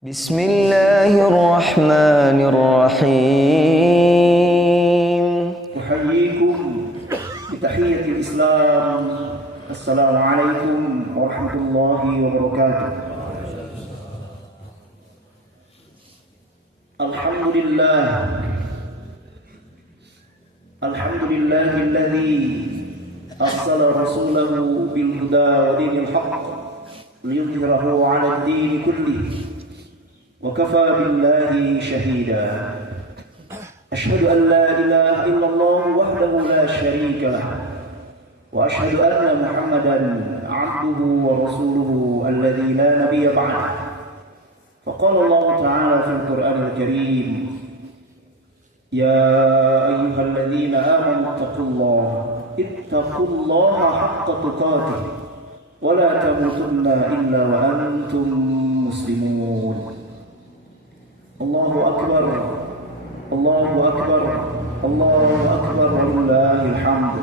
Bismillahirrahmanirrahim. أحييكم بتحية الإسلام. السلام عليكم ورحمة الله وبركاته. الحمد لله الذي أرسل رسوله بالهدى ودين الحق ليظهره على الدين كله وكفى بالله شهيدا. أشهد أن لا إله إلا الله وحده لا شريك له وأشهد أن محمدا عبده ورسوله الذي لا نبي بعده. فقال الله تعالى في القرآن الكريم: يا أيها الذين آمنوا اتقوا الله حق تقاته ولا تموتن إلا وأنتم مسلمون. الله أكبر الله أكبر الله أكبر ولله الحمد.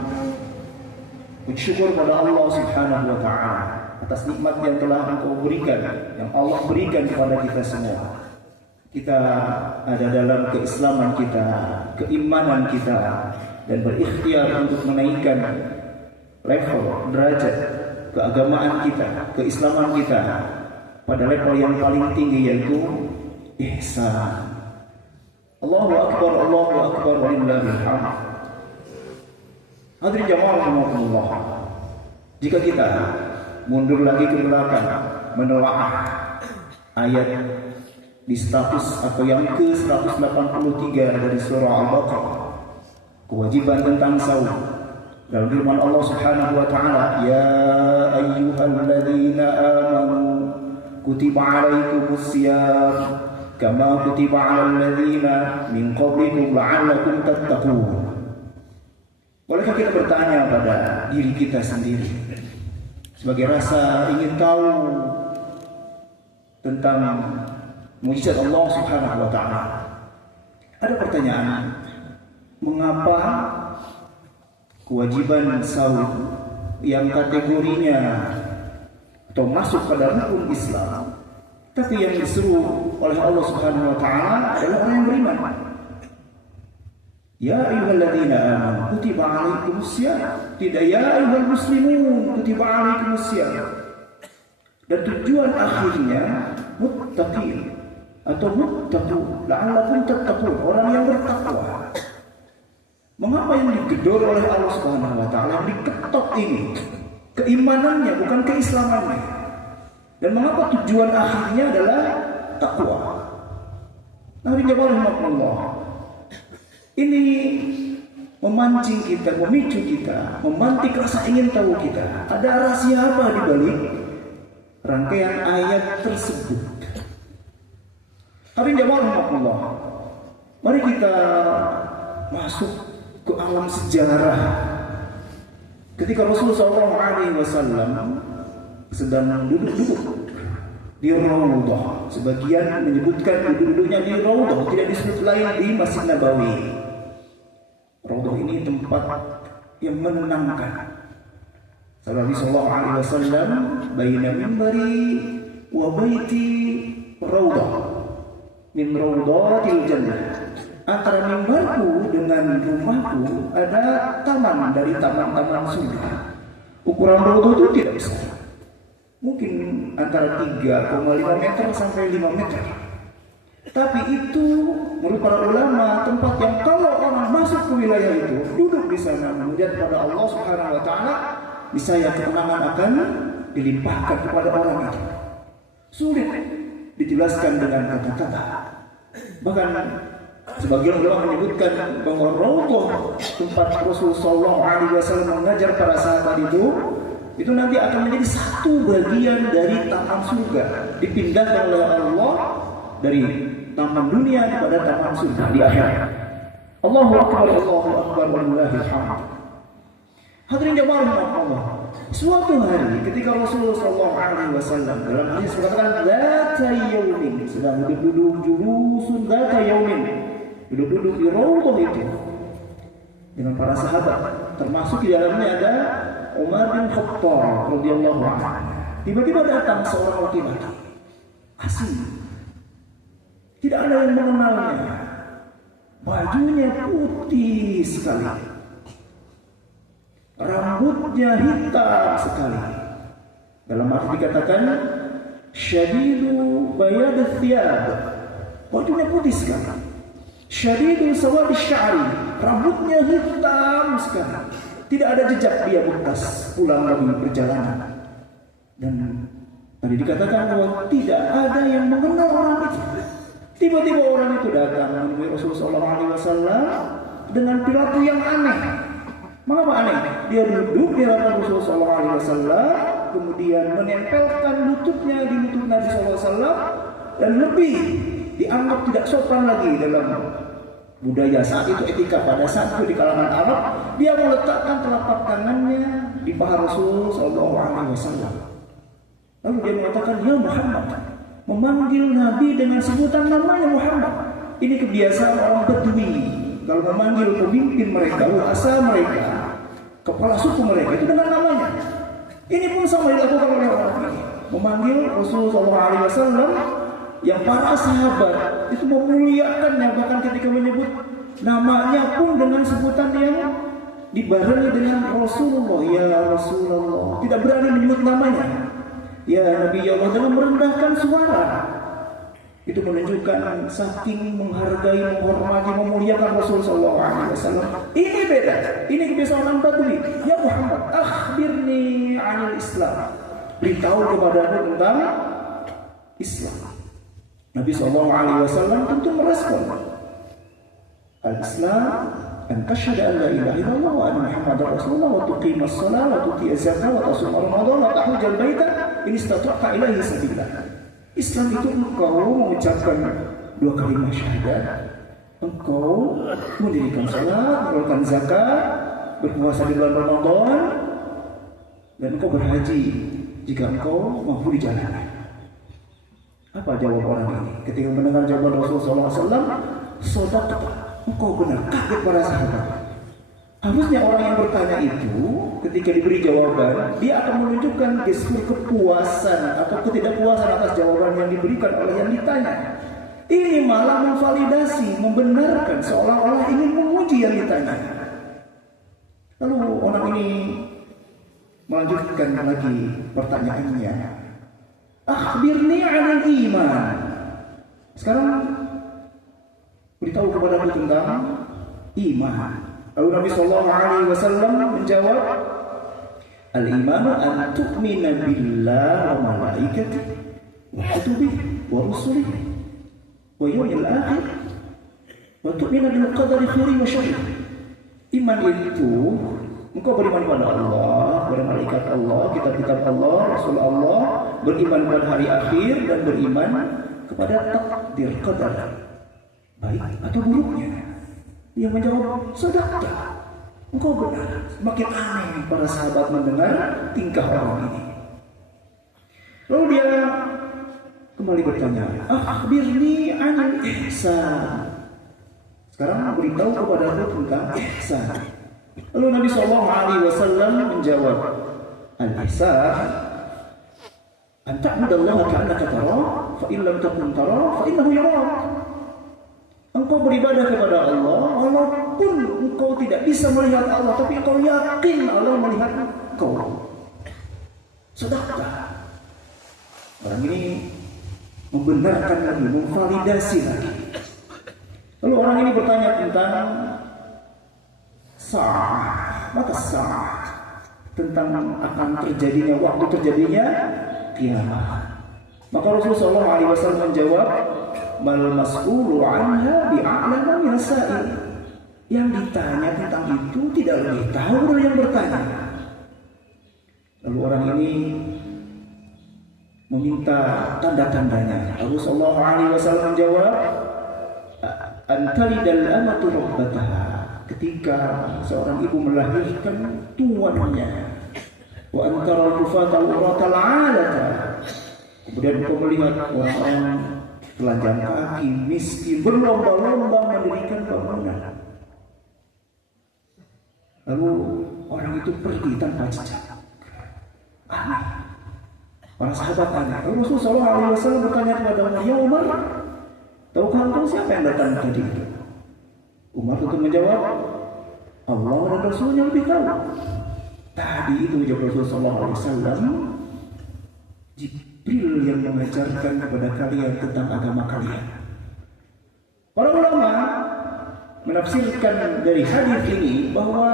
Bersyukur pada Allah Subhanahu wa Ta'ala atas nikmat yang telah Engkau berikan, yang Allah berikan kepada kita semua. Kita ada dalam keislaman kita, keimanan kita, dan berikhtiar untuk menaikkan level, derajat keagamaan kita, keislaman kita pada level yang paling tinggi, yaitu ihsan. Allahu Akbar, Allahu Akbar, walillahil hamd. Hadirin jamaah rahimakumullah, jika kita mundur lagi ke belakang menelaah ayat di status atau yang ke-183 dari surah Al-Baqarah, kewajiban tentang saum, dalam firman Allah Subhanahu wa Ta'ala, ya ayyuhalladzina amanu kutiba alaikumus syiyam kama kutiba 'alal ladzina min qablikum la'allakum tattaqun. Bolehkah kita bertanya pada diri kita sendiri sebagai rasa ingin tahu tentang mukjizat Allah Subhanahu wa Ta'ala? Ada pertanyaan, mengapa kewajiban saum yang kategorinya atau masuk pada rukun Islam, tapi yang disuruh oleh Allah Subhanahu wa Ta'ala adalah orang yang beriman? Ya ayyuhalladzina amanu kutiba alaikumus syiyam, tidak ya ayyuhal muslimun kutiba alaikumus syiyam. Dan tujuan akhirnya muttaqin atau muttaqun la'allakum tattaqun, orang yang bertakwa. Mengapa yang digedor oleh Allah Subhanahu wa Ta'ala, yang diketok ini keimanannya, bukan keislamannya? Dan mengapa tujuan akhirnya adalah takwa? Nah, rahimahullah, ini memancing kita, memicu kita, memantik rasa ingin tahu kita. Ada rahasia apa di balik rangkaian ayat tersebut? Rahimahullah, mari kita masuk ke alam sejarah. Ketika Rasulullah SAW sedang duduk-duduk di Raudhah, sebagian menyebutkan duduk-duduknya di Raudhah, tidak disebut lain di Masjid Nabawi. Raudhah ini tempat yang menenangkan. Sallallahu alaihi wasallam, baina minbari wa baiti Raudhah min raudhatil jannah. Antara mimbarku dengan rumahku ada taman dari taman-taman surga. Ukuran Raudhah itu tidak besar, mungkin antara 3,5 meter sampai 5 meter. Tapi itu menurut para ulama tempat yang kalau orang masuk ke wilayah itu, duduk di sana menghadap pada Allah Subhanahu wa Ta'ala, niscaya kemenangan akan dilimpahkan kepada orang itu. Sulit dijelaskan dengan kata-kata. Bahkan sebagian ulama menyebutkan bahwa Raudhah, tempat Rasulullah SAW mengajar para sahabat itu nanti akan menjadi satu bagian dari taman surga, dipindahkan oleh Allah dari taman dunia kepada taman surga di akhirat. Allahu Akbar, Allahu Akbar, walillahil hamd. Hadirin jamaah Allah, suatu hari ketika Rasulullah SAW dalam hadis mengatakan dzata yaumin, sedang duduk julusun dzata yaumin, duduk di Raudhah itu dengan para sahabat, termasuk di dalamnya ada Umar bin Khattab radhiyallahu anhu. Tiba-tiba datang seorang laki-laki asing Tidak ada yang mengenalnya. Bajunya putih sekali, rambutnya hitam sekali. Dalam arti dikatakan syadidu bayad thiyab, bajunya putih sekali. Syadidu sawad sya'ri, rambutnya hitam sekali. Tidak ada jejak dia bekas pulang dari perjalanan. Dan tadi dikatakan bahwa tidak ada yang mengenal orang itu. Tiba-tiba orang itu datang menemui Rasulullah SAW dengan perilaku yang aneh. Mengapa aneh? Dia duduk di hadapan Rasulullah SAW, kemudian menempelkan lututnya di lutut Nabi SAW, dan lebih dianggap tidak sopan lagi dalam budaya saat itu, etika pada saat itu di kalangan Arab. Dia meletakkan telapak tangannya di paha Rasul SAW. Lalu dia mengatakan, "Ya Muhammad," memanggil Nabi dengan sebutan namanya Muhammad. Ini kebiasaan orang Badui. Kalau memanggil pemimpin mereka, ruasa mereka, kepala suku mereka, itu dengan namanya. Ini pun sama dilakukan oleh orang ini. Memanggil Rasulullah SAW yang para sahabat itu memuliakannya, bahkan ketika menyebut namanya pun dengan sebutan yang dibarengi dengan Rasulullah. Ya Rasulullah, tidak berani menyebut namanya. Ya Nabi Allah, dengan merendahkan suara. Itu menunjukkan saking menghargai, menghormati, memuliakan Rasulullah SAW. Ini beda. Ini kebiasaan orang Badui. Ya Muhammad, akhbirni anil Islam. Beritahu kepadaku tentang Islam. Nabi SAW tentu merespon. Al-Islam an tashhadu an la ilaha illallah wa anna Muhammadar Rasulullah wa tuqimas shalah wa tu'tiyaz zakah wa tasum Ramadan wa tahujjal baita in istata'ta ilaihi sabila. Islam itu engkau mengucapkan 2 kalimat syahadat, engkau mendirikan salat, mengeluarkan zakat, berpuasa di bulan Ramadan, dan engkau berhaji jika engkau mampu di jalan. Apa jawab orang ini ketika mendengar jawaban Rasulullah SAW? Shadaqta, engkau benar. Kaget para sahabat. Harusnya orang yang bertanya itu ketika diberi jawaban, dia akan menunjukkan gestur kepuasan atau ketidakpuasan atas jawaban yang diberikan oleh yang ditanya. Ini malah memvalidasi, membenarkan, seolah-olah ingin menguji yang ditanya. Lalu orang ini melanjutkan lagi pertanyaannya. Akhbirni 'anil iman. Sekarang beritahu kepadaku tentang iman. Lalu Nabi SAW menjawab, al-imanu an tu'mina billah wa malaikatihi wa kutubihi wa rusulihi wa yawmil akhir wa tu'mina bil qadari khairihi wa syarrihi. Iman itu engkau beriman kepada Allah, kepada malaikat Allah, kitab-kitab Allah, Rasul Allah, beriman pada hari akhir, dan beriman kepada takdir qadar, baik atau buruknya. Dia menjawab, "Shadaqta, engkau benar." Semakin aneh para sahabat mendengar tingkah orang ini. Lalu dia kembali bertanya, akhbirni 'anil ihsan. Sekarang beritahu kepadaku tentang ihsan. Lalu Nabi SAW menjawab, al-ihsan an ta'budallaha ka'annaka tarahu fa in lam takun tarahu fa innahu yarak. Engkau beribadah kepada Allah walaupun engkau tidak bisa melihat Allah, tapi engkau yakin Allah melihat engkau. Shadaqta. Orang ini membenarkan lagi, memvalidasi lagi. Lalu orang ini bertanya tentang sa'ah. Maka sa'ah, tentang akan terjadinya, waktu terjadinya kiamat. Maka Rasulullah SAW menjawab, mal mas'ulu anha bi'a'lama min as-sa'il. Yang ditanya tentang itu tidak lebih tahu dari yang bertanya. Lalu orang ini meminta tanda-tandanya. Rasulullah SAW menjawab, antalidal amatu rabbataha. Ketika seorang ibu melahirkan tuannya, wa antara al-hufata al-uratal 'alata. Kemudian engkau melihat orang-orang telanjang kaki, miskin, berlomba-lomba mendirikan bangunan. Lalu orang itu pergi tanpa jejak. Aneh. Para sahabat aneh. Lalu Rasulullah SAW bertanya kepada Umar, "Ya Umar, Tahukah engkau siapa yang datang tadi itu? Umar tentu menjawab, Allah dan Rasulnya lebih tahu. Tadi itu jawab Rasulullah SAW, Jibril yang mengajarkan kepada kalian tentang agama kalian. Para ulama menafsirkan dari hadis ini bahwa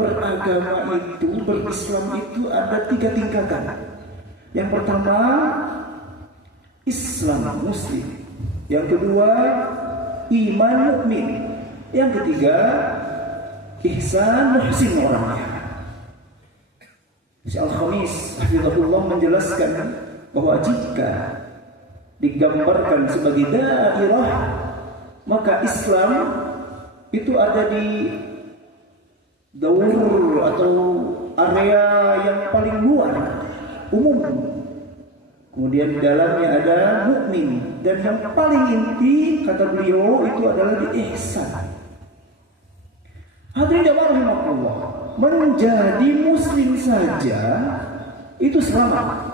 beragama itu, berislam itu ada 3 tingkatan. Yang pertama, Islam Muslim. Yang kedua, iman mukmin. Yang ketiga, ihsan muhsin orangnya. Al-Khamis hafizahullah menjelaskan bahwa jika digambarkan sebagai dairah, maka Islam itu ada di daur atau area yang paling luar, umum. Kemudian di dalamnya ada mukmin, dan yang paling inti kata beliau itu adalah di ihsan. Hadirin jamaah rahimakumullah, menjadi muslim saja itu selamat.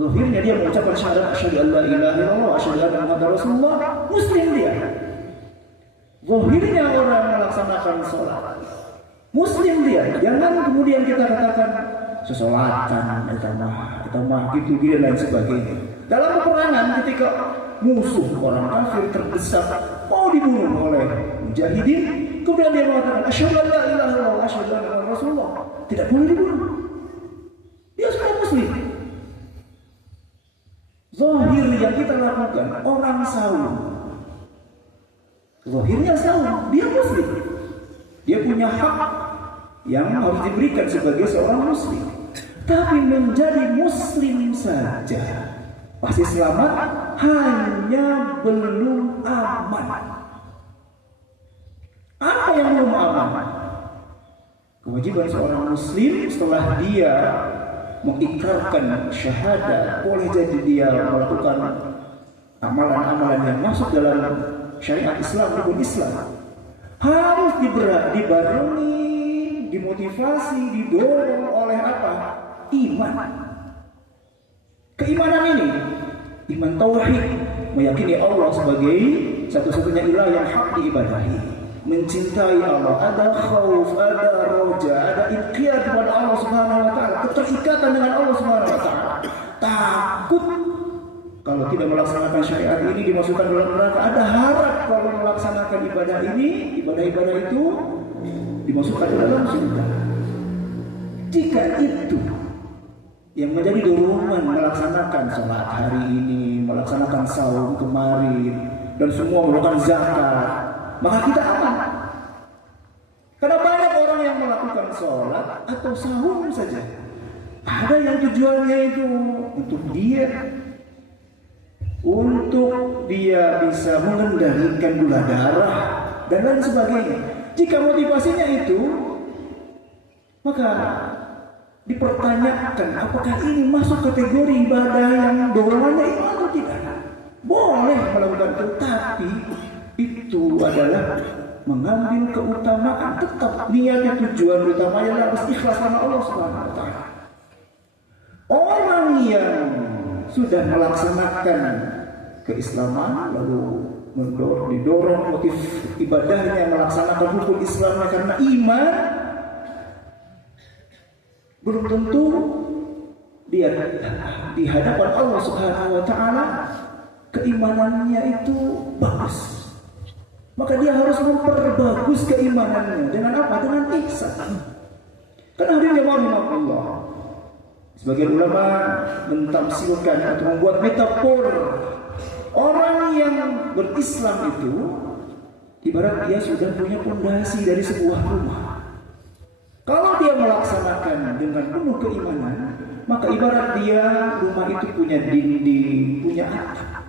Zahirnya dia mengucapkan syahadat asyhadu an la ilaha illallah, asyhadu anna muhammadar rasulullah, muslim dia. Zahirnya orang melaksanakan sholat, muslim dia. Jangan kemudian kita katakan sesolatan, kita mah gitu dan lain sebagainya. Dalam peperangan ketika musuh orang kafir terdesak mau dibunuh oleh mujahidin, kemudian dia mengatakan asyhadu an la ilaha illallah, asyhadu anna muhammadar rasulullah, tidak boleh dibunuh. Dia sudah muslim. Zahir yang kita lakukan, orang saum, zahirnya saum, dia muslim. Dia punya hak yang harus diberikan sebagai seorang muslim. Tapi menjadi muslim saja pasti selamat, hanya belum aman. Apa yang belum aman? Kewajiban seorang muslim setelah dia mengikrarkan syahadat, boleh jadi dia melakukan amalan-amalan yang masuk dalam syariat Islam, rukun Islam, harus dibarengi, dimotivasi, didorong oleh apa? Iman. Keimanan ini, iman tauhid, meyakini Allah sebagai satu-satunya ilah yang hak diibadahi, mencintai Allah, ada khauf, ada roja, ada inqiyad kepada Allah Subhanahu wa taala, keterikatan dengan Allah Subhanahu wa taala. Takut kalau tidak melaksanakan syariat ini dimasukkan dalam neraka, ada harap kalau melaksanakan ibadah ini, ibadah-ibadah itu dimasukkan dalam surga. Jika itu yang menjadi dorongan melaksanakan salat hari ini, melaksanakan saum kemarin, dan semua melakukan zakat, maka kita aman. Karena banyak orang yang melakukan sholat atau saum saja, ada yang tujuannya itu untuk dia bisa mengendalikan gula darah dan lain sebagainya. Jika motivasinya itu, maka dipertanyakan apakah ini masuk kategori ibadah yang dorongannya itu atau tidak. Boleh melakukan itu, tapi itu adalah mengambil keutamaan. Tetap niatnya, tujuan utamanya harus ikhlas sama Allah Subhanahu wa taala. Orang yang sudah melaksanakan keislaman lalu didorong motif ibadahnya melaksanakan hukum Islamnya karena iman, belum tentu dia di hadapan Allah Subhanahu wa taala keimanannya itu bagus. Maka dia harus memperbagus keimanannya dengan apa? Dengan ihsan. Karena hadirin Allah, sebagian ulama mentamsilkan atau membuat metafor orang yang berislam itu ibarat dia sudah punya fondasi dari sebuah rumah. Kalau dia melaksanakan dengan penuh keimanan, maka ibarat dia rumah itu punya dinding, punya atap.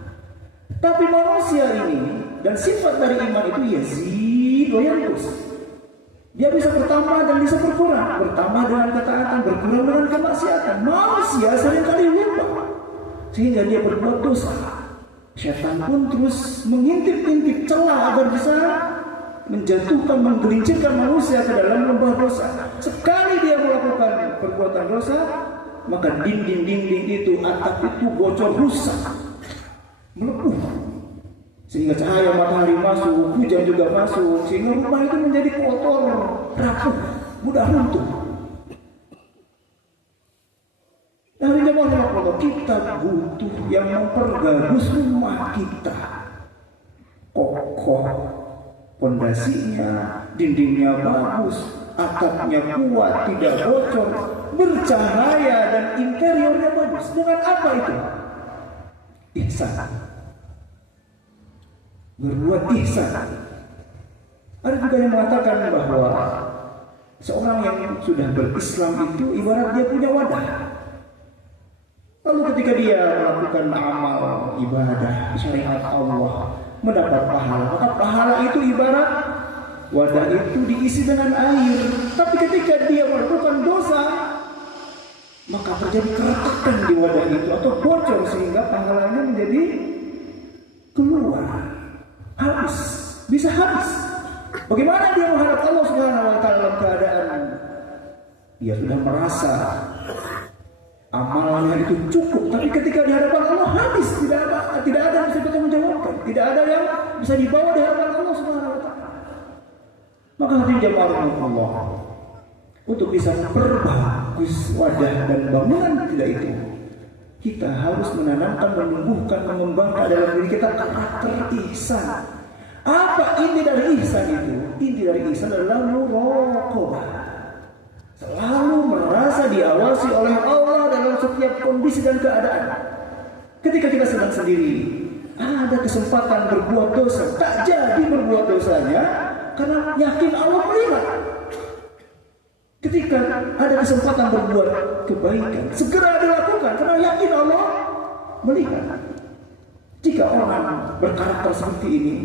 Tapi manusia ini dan sifat dari iman itu yazid wa yanqus. Dia bisa bertambah dan bisa berkurang, bertambah dengan ketaatan, berkurang dengan kemaksiatan. Manusia seringkali lupa sehingga dia berbuat dosa. Syaitan pun terus mengintip-intip celah agar bisa menjatuhkan, menggelincirkan manusia ke dalam lembah dosa. Sekali dia melakukan perbuatan dosa, maka dinding-dinding itu, atap itu bocor rusak. melepuh, sehingga cahaya matahari masuk, hujan juga masuk, sehingga rumah itu menjadi kotor, rapuh, mudah runtuh. Dari zaman Allah kita butuh yang memperbagus rumah kita, kokoh, pondasinya, dindingnya bagus, atapnya kuat, tidak bocor, bercahaya dan interiornya bagus. Dengan apa itu? Ihsan. Berbuat ihsan. Ada juga yang mengatakan bahwa seorang yang sudah berislam itu ibarat dia punya wadah. Lalu ketika dia melakukan amal ibadah syariat Allah, mendapat pahala, maka pahala itu ibarat wadah itu diisi dengan air. Tapi ketika dia melakukan dosa, maka terjadi keretakan di wadah itu atau bocor sehingga pahalanya menjadi keluar, habis, bisa habis. Bagaimana dia menghadap Allah Subhanahu wa taala dalam keadaan dia sudah merasa amalnya itu cukup, tapi ketika di hadapan Allah habis, tidak ada yang bisa bertanggungjawabkan, tidak ada yang bisa dibawa di hadapan Allah Subhanahu wa taala. Maka hadirin jamaah Allah, untuk bisa memperbagus wadah dan bangunan tidak itu, kita harus menanamkan, menumbuhkan, mengembangkan dalam diri kita karakter ihsan. Apa inti dari ihsan itu? Inti dari ihsan adalah muraqabah. Selalu merasa diawasi oleh Allah dalam setiap kondisi dan keadaan. Ketika kita sedang sendiri, ada kesempatan berbuat dosa, tak jadi berbuat dosanya karena yakin Allah melihat. Ketika ada kesempatan berbuat kebaikan, segera dilakukan karena yakin Allah melihat. Jika orang berkarakter seperti ini,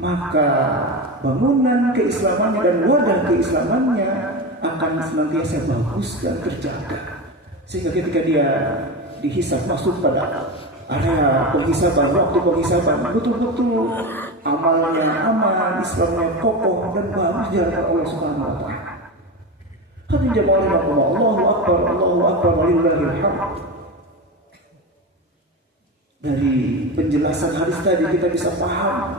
maka bangunan keislamannya dan wadah keislamannya akan senantiasa bagus dan terjaga. Sehingga ketika dia dihisab masuk pada area penghisaban, waktu penghisaban, betul-betul amalnya aman, Islamnya kokoh dan bagus di hadapan Allah Subhanahu wa taala. Hadirin jamaah rahimakumullah, Allahu akbar walillahil hamd. Dari penjelasan hadis tadi kita bisa paham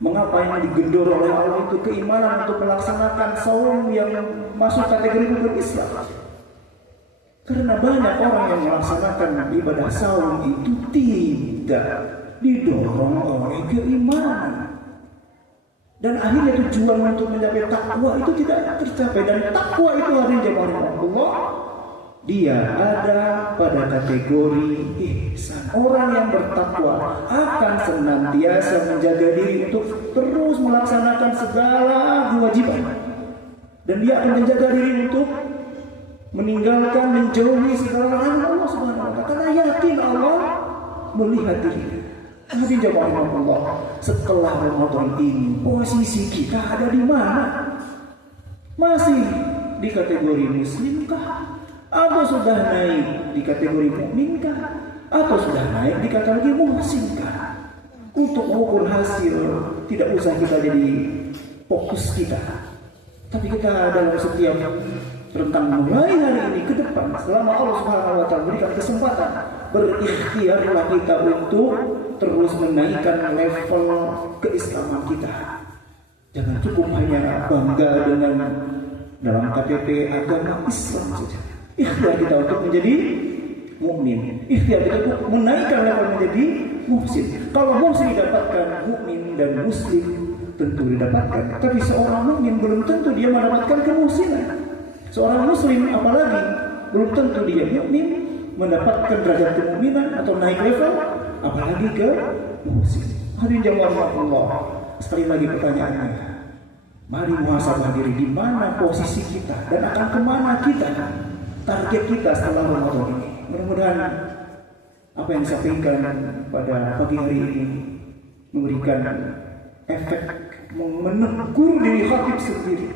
mengapa yang digedor oleh Allah itu keimanan untuk melaksanakan saum yang masuk kategori rukun Islam. Karena banyak orang yang melaksanakan ibadah saum itu tidak didorong oleh keimanan. Dan akhirnya tujuan untuk mencapai takwa itu tidak tercapai. Dan takwa itu hadirin jamaah Allah, dia ada pada kategori ihsan. Orang yang bertakwa akan senantiasa menjaga diri untuk terus melaksanakan segala kewajiban. Dan dia akan menjaga diri untuk meninggalkan, menjauhi segala larangan Allah Subhanahu wa taala. Karena yakin Allah melihat diri. Hadirin jamaah Allah, setelah Ramadan ini posisi kita ada di mana? Masih di kategori muslimkah? Atau sudah naik di kategori mukminkah? Atau sudah naik di kategori muhsinkah? Untuk mengukur hasil tidak usah kita jadi fokus kita, tapi kita dalam setiap tentang mulai hari ini ke depan, selama Allah Subhanahu wa taala berikan kesempatan, berikhtiarlah kita untuk terus menaikkan level keislaman kita. Jangan cukup hanya bangga dengan dalam KTP agama Islam saja. Ikhtiar kita untuk menjadi mukmin, ikhtiar kita untuk menaikkan level menjadi muhsin. Kalau muhsin didapatkan, mukmin dan muslim tentu didapatkan. Tapi seorang mukmin belum tentu dia mendapatkan kemuhsinan. Seorang muslim apalagi belum tentu dia mukmin mendapatkan derajat kemukminan atau naik level, apalagi ke muhsin. Hadirin jamaah Allah, sekali lagi pertanyaannya, mari muhasabah diri, di mana posisi kita dan akan kemana kita, target kita setelah Ramadan ini. Mudah-mudahan apa yang disampaikan pada pagi hari ini memberikan efek menegur diri khatib sendiri,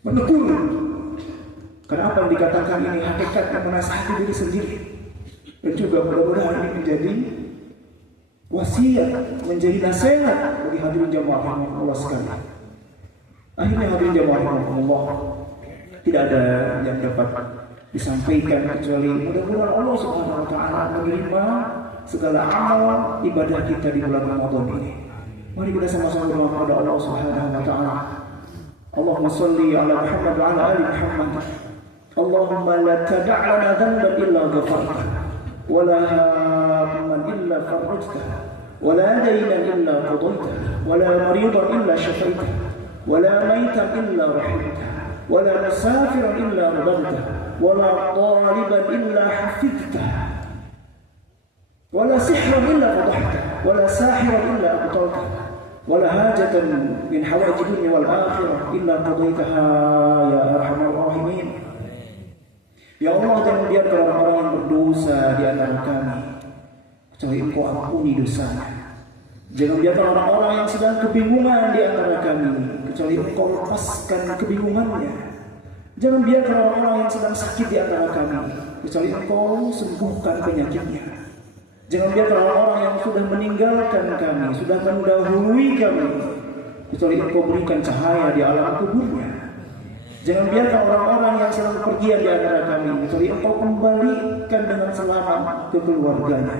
menegur. Karena apa yang dikatakan ini hakikat yang menasihati diri sendiri. Dan juga mudah-mudahan ini menjadi wasiat, menjadi nasihat bagi hadirin jamaah Allah sekalian. Akhirnya hadirin jamaah Allah, tidak ada yang dapat disampaikan kecuali mudah-mudahan Allah Subhanahu wa taala menerima segala amal ibadah kita di bulan Ramadan ini. Mari kita sama-sama berdoa kepada Allah Subhanahu wa taala. Allahumma shalli ala Muhammad wa ala ali Muhammad. Allahumma la tada' lana dhanban illa ghafarta wa la hamman illa farajta wa la daynan illa qadayta wa la maridan illa shafaita wa la maytan illa rahimta wa la musafiran illa radadta wa la taliban illa hafidta wa la sihran illa fadahta wa la sahiran illa abtalta wa la hajatan min hawaiji dunya wal akhirah illa qadaytaha ya arhamar rahimin. Ya Allah, jangan biarkan orang-orang yang berdosa di antara kami kecuali Engkau ampuni dosanya. Jangan biarkan orang-orang yang sedang kebingungan di antara kami kecuali Engkau lepaskan kebingungannya. Jangan biarkan orang-orang yang sedang sakit di antara kami kecuali Engkau sembuhkan penyakitnya. Jangan biarkan orang-orang yang sudah meninggalkan kami, sudah mendahului kami kecuali Engkau berikan cahaya di alam kuburnya. Jangan biarkan orang-orang yang sedang pergian di antara kami kecuali Engkau kembalikan dengan selamat ke keluarganya.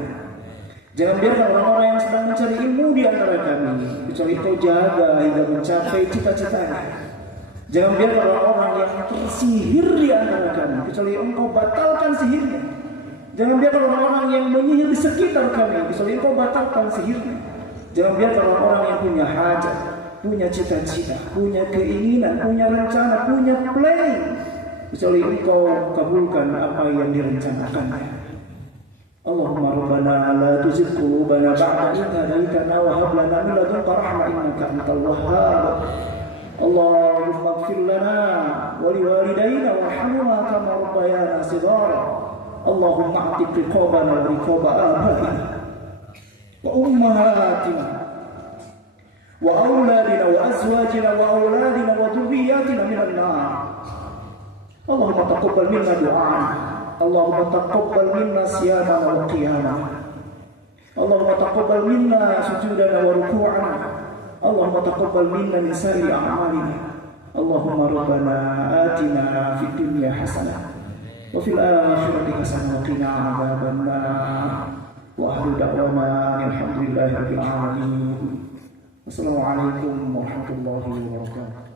Jangan biarkan orang-orang yang sedang mencari ilmu di antara kami kecuali Engkau jaga hingga mencapai cita-citanya. Jangan biarkan orang-orang yang tersihir di antara kami kecuali Engkau batalkan sihirnya. Jangan biarkan orang-orang yang menyihir di sekitar kami kecuali Engkau batalkan sihirnya. Jangan biarkan orang-orang yang punya hajat, punya cita-cita, punya keinginan, punya rencana, punya plan kecuali Engkau kabulkan apa yang direncanakannya. Allahumma rabbana la tuzigh qulubana ba'da idh hadaytana wa hab lana min ladunka rahmah innaka antal wahhab. Allahumma ighfir lana wa liwalidayna warhamhuma kama rabbayana shighara. Allahumma a'tiq riqabana wa riqaba abaina wa ummahatina wa auladina wa azwajina wa auladina wa dhurriyyatina minan nar. Allahumma taqabbal minna du'ana. Allahumma taqabbal minna siyamana wa qiyamana. Allahumma taqabbal minna sujudana wa ruku'ana. Allahumma taqabbal minna min sa'iri a'malina. Allahumma rabbana atina fid dunya hasanah wa fil akhirati hasanah wa qina 'adzaban nar. Wa ahlu da'wana alhamdulillahi rabbil alamin. Wassalamualaikum warahmatullahi wabarakatuh.